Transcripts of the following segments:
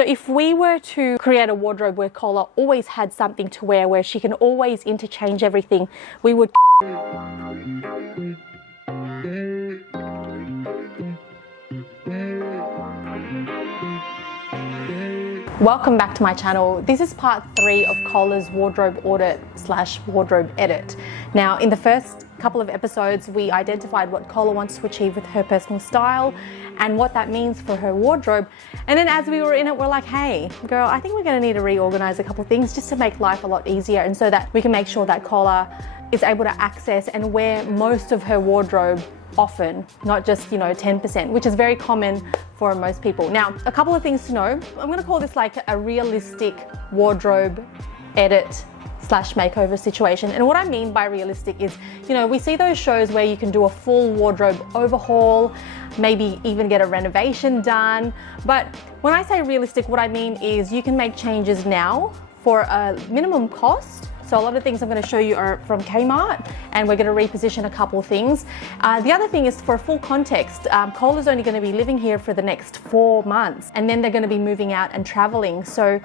So if we were to create a wardrobe where Cola always had something to wear, where she can always interchange everything, we would... Welcome back to my channel. This is part 3 of Cola's wardrobe audit / wardrobe edit. Now, in the first couple of episodes, we identified what Cola wants to achieve with her personal style and what that means for her wardrobe. And then as we were in it, we're like, hey, girl, I think we're gonna need to reorganize a couple things just to make life a lot easier, and so that we can make sure that Cola is able to access and wear most of her wardrobe often, not just, 10%, which is very common for most people. Now, a couple of things to know. I'm going to call this like a realistic wardrobe edit / makeover situation. And what I mean by realistic is, we see those shows where you can do a full wardrobe overhaul, maybe even get a renovation done. But when I say realistic, what I mean is you can make changes now for a minimum cost. So a lot of things I'm going to show you are from Kmart, and we're going to reposition a couple of things. The other thing is, for full context, Cola's only going to be living here for the next 4 months, and then they're going to be moving out and traveling. So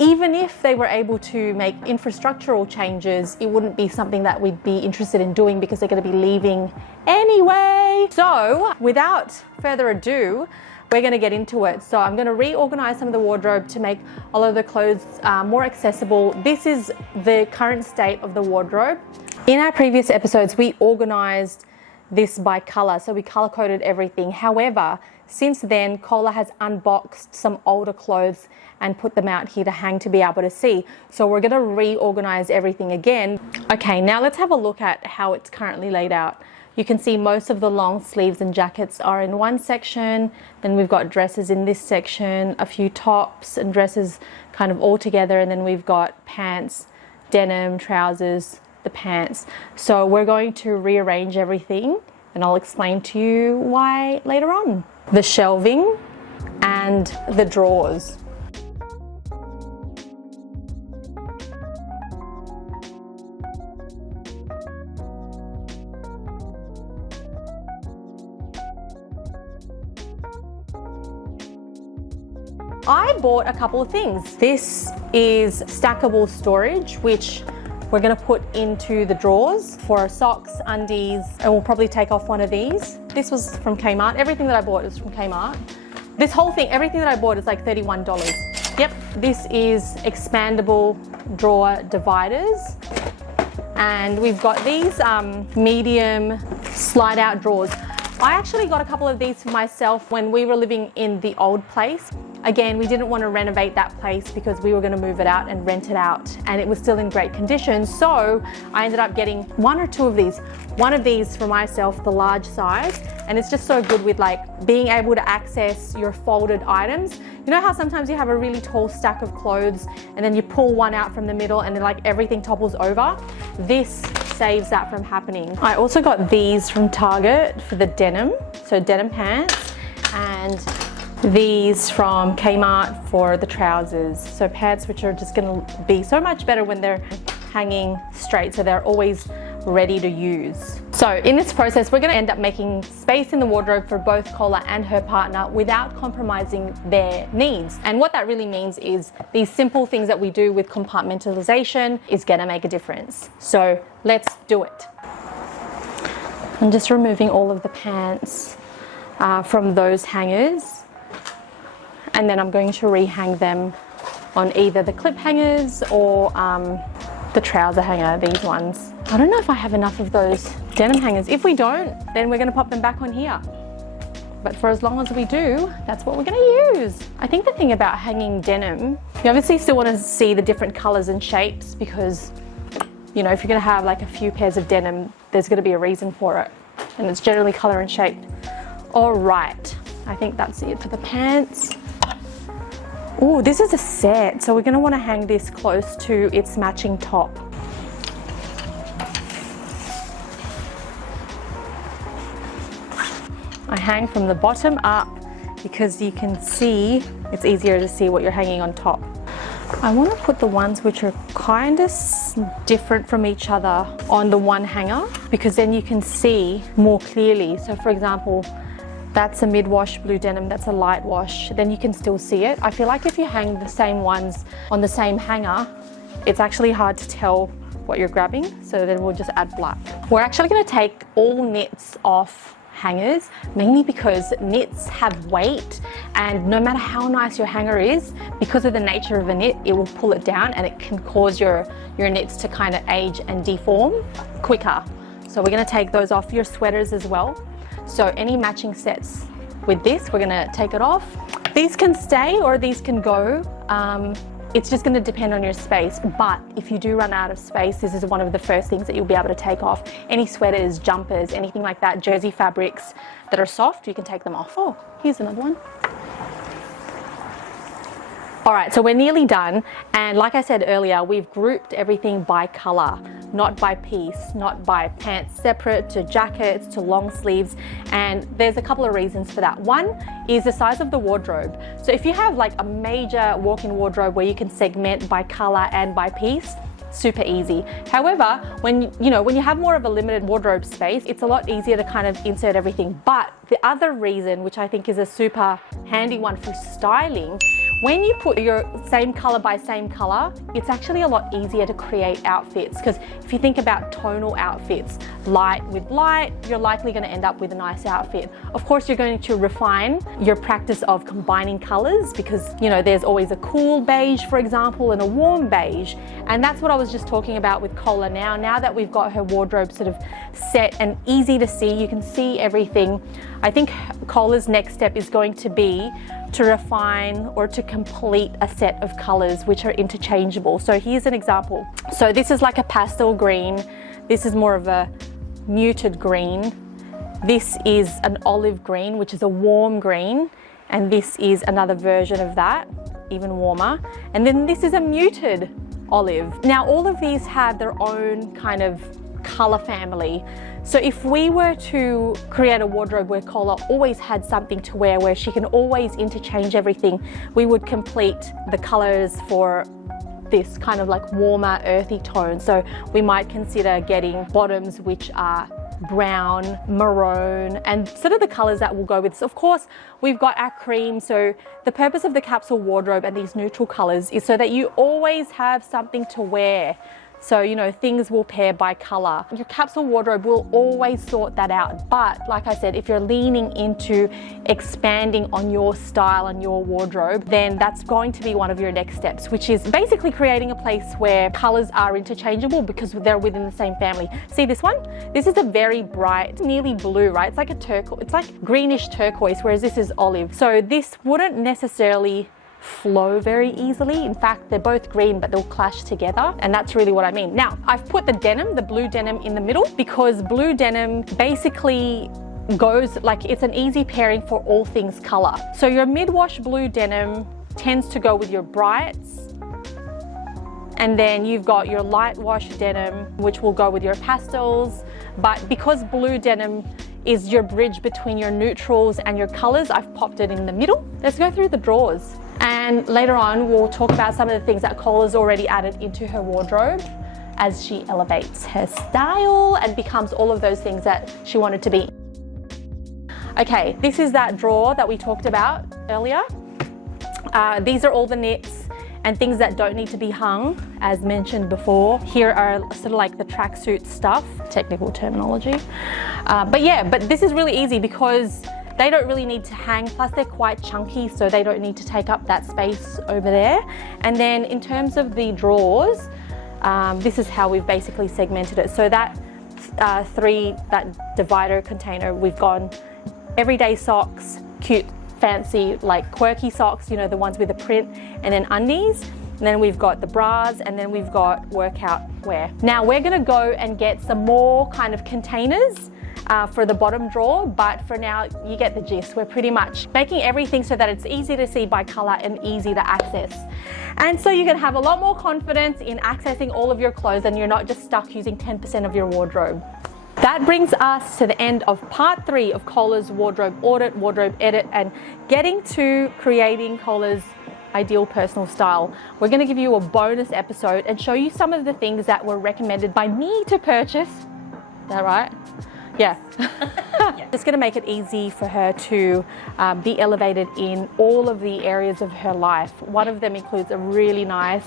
even if they were able to make infrastructural changes, it wouldn't be something that we'd be interested in doing because they're going to be leaving anyway. So without further ado, we're going to get into it. So I'm going to reorganize some of the wardrobe to make all of the clothes more accessible. This is the current state of the wardrobe. In our previous episodes, we organized this by color, so we color coded everything. However, since then, Cola has unboxed some older clothes and put them out here to hang to be able to see. So we're going to reorganize everything again. Okay, now let's have a look at how it's currently laid out. You can see most of the long sleeves and jackets are in one section. Then we've got dresses in this section, a few tops and dresses kind of all together. And then we've got pants, denim, trousers, the pants. So we're going to rearrange everything, and I'll explain to you why later on. The shelving and the drawers. I bought a couple of things. This is stackable storage, which we're going to put into the drawers for socks, undies, and we'll probably take off one of these. This was from Kmart. Everything that I bought is from Kmart. This whole thing, everything that I bought is like $31. Yep, this is expandable drawer dividers. And we've got these medium slide out drawers. I actually got a couple of these for myself when we were living in the old place. Again, we didn't want to renovate that place because we were going to move it out and rent it out, and it was still in great condition. So I ended up getting 1 or 2 of these. One of these for myself, the large size, and it's just so good with like being able to access your folded items. You know how sometimes you have a really tall stack of clothes and then you pull one out from the middle and then like everything topples over? This saves that from happening. I also got these from Target for the denim, so denim pants, and these from Kmart for the trousers. So pants which are just going to be so much better when they're hanging straight, so they're always ready to use. So in this process, we're going to end up making space in the wardrobe for both Cola and her partner without compromising their needs. And what that really means is these simple things that we do with compartmentalization is going to make a difference. So let's do it. I'm just removing all of the pants from those hangers. And then I'm going to rehang them on either the clip hangers or the trouser hanger, these ones. I don't know if I have enough of those denim hangers. If we don't, then we're gonna pop them back on here. But for as long as we do, that's what we're gonna use. I think the thing about hanging denim, you obviously still wanna see the different colors and shapes because, if you're gonna have like a few pairs of denim, there's gonna be a reason for it. And it's generally color and shape. All right, I think that's it for the pants. Oh, this is a set, so we're going to want to hang this close to its matching top. I hang from the bottom up because you can see, it's easier to see what you're hanging on top. I want to put the ones which are kind of different from each other on the one hanger because then you can see more clearly. So for example, That's a mid-wash blue denim, that's a light wash. Then you can still see it. I feel like if you hang the same ones on the same hanger, it's actually hard to tell what you're grabbing, so then we'll just add black. We're actually going to take all knits off hangers, mainly because knits have weight, and no matter how nice your hanger is, because of the nature of a knit, it will pull it down and it can cause your knits to kind of age and deform quicker. So we're going to take those off. Your sweaters as well. So any matching sets with this, we're going to take it off. These can stay or these can go. It's just going to depend on your space, but if you do run out of space, this is one of the first things that you'll be able to take off. Any sweaters, jumpers, anything like that, jersey fabrics that are soft, you can take them off. Oh, here's another one. All right, so we're nearly done, and like I said earlier, we've grouped everything by color, not by piece, not by pants separate to jackets to long sleeves, and there's a couple of reasons for that. One is the size of the wardrobe. So if you have like a major walk-in wardrobe where you can segment by color and by piece, super easy. However, when you have more of a limited wardrobe space, it's a lot easier to kind of insert everything. But the other reason, which I think is a super handy one for styling, when you put your same color by same color, it's actually a lot easier to create outfits, because if you think about tonal outfits, light with light, you're likely going to end up with a nice outfit. Of course, you're going to refine your practice of combining colors, because there's always a cool beige, for example, and a warm beige. And that's what I was just talking about with Cola now. Now that we've got her wardrobe sort of set and easy to see, you can see everything. I think Cola's next step is going to be to refine or to complete a set of colors which are interchangeable. So here's an example. So this is like a pastel green. This is more of a muted green. This is an olive green, which is a warm green. And this is another version of that, even warmer. And then this is a muted olive. Now, all of these have their own kind of color family. So if we were to create a wardrobe where Cola always had something to wear, where she can always interchange everything, we would complete the colors for this kind of like warmer, earthy tone. So we might consider getting bottoms which are brown, maroon, and sort of the colors that will go with this. Of course, we've got our cream. So the purpose of the capsule wardrobe and these neutral colors is so that you always have something to wear. So, things will pair by color. Your capsule wardrobe will always sort that out. But like I said, if you're leaning into expanding on your style and your wardrobe, then that's going to be one of your next steps, which is basically creating a place where colors are interchangeable because they're within the same family. See this one? This is a very bright, nearly blue, right? It's like a turquoise, it's like greenish turquoise, whereas this is olive. So this wouldn't necessarily flow very easily. In fact, they're both green, but they'll clash together. And that's really what I mean. Now, I've put the denim, the blue denim, in the middle because blue denim basically goes like, it's an easy pairing for all things color. So your mid-wash blue denim tends to go with your brights. And then you've got your light wash denim, which will go with your pastels. But because blue denim is your bridge between your neutrals and your colors, I've popped it in the middle. Let's go through the drawers. And later on, we'll talk about some of the things that Cola's already added into her wardrobe as she elevates her style and becomes all of those things that she wanted to be. Okay, this is that drawer that we talked about earlier. These are all the knits and things that don't need to be hung, as mentioned before. Here are sort of like the tracksuit stuff, technical terminology. But this is really easy because they don't really need to hang, plus they're quite chunky, so they don't need to take up that space over there. And then in terms of the drawers, this is how we've basically segmented it. So that that divider container, we've gone everyday socks, cute, fancy, like quirky socks, the ones with a print, and then undies. And then we've got the bras, and then we've got workout wear. Now we're gonna go and get some more kind of containers for the bottom drawer, but for now you get the gist. We're pretty much making everything so that it's easy to see by color and easy to access. And so you can have a lot more confidence in accessing all of your clothes and you're not just stuck using 10% of your wardrobe. That brings us to the end of part 3 of Cola's wardrobe audit, wardrobe edit, and getting to creating Cola's ideal personal style. We're going to give you a bonus episode and show you some of the things that were recommended by me to purchase. Is that right? Yeah. It's going to make it easy for her to be elevated in all of the areas of her life. One of them includes a really nice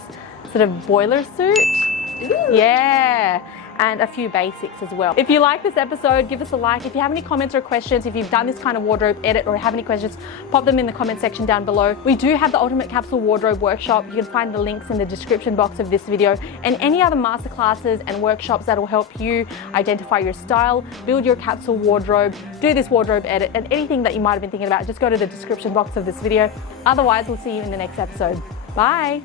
sort of boiler suit. Ooh. Yeah. And a few basics as well. If you like this episode, give us a like. If you have any comments or questions, if you've done this kind of wardrobe edit or have any questions, pop them in the comment section down below. We do have the Ultimate Capsule Wardrobe Workshop. You can find the links in the description box of this video, and any other masterclasses and workshops that will help you identify your style, build your capsule wardrobe, do this wardrobe edit, and anything that you might have been thinking about, just go to the description box of this video. Otherwise, we'll see you in the next episode. Bye.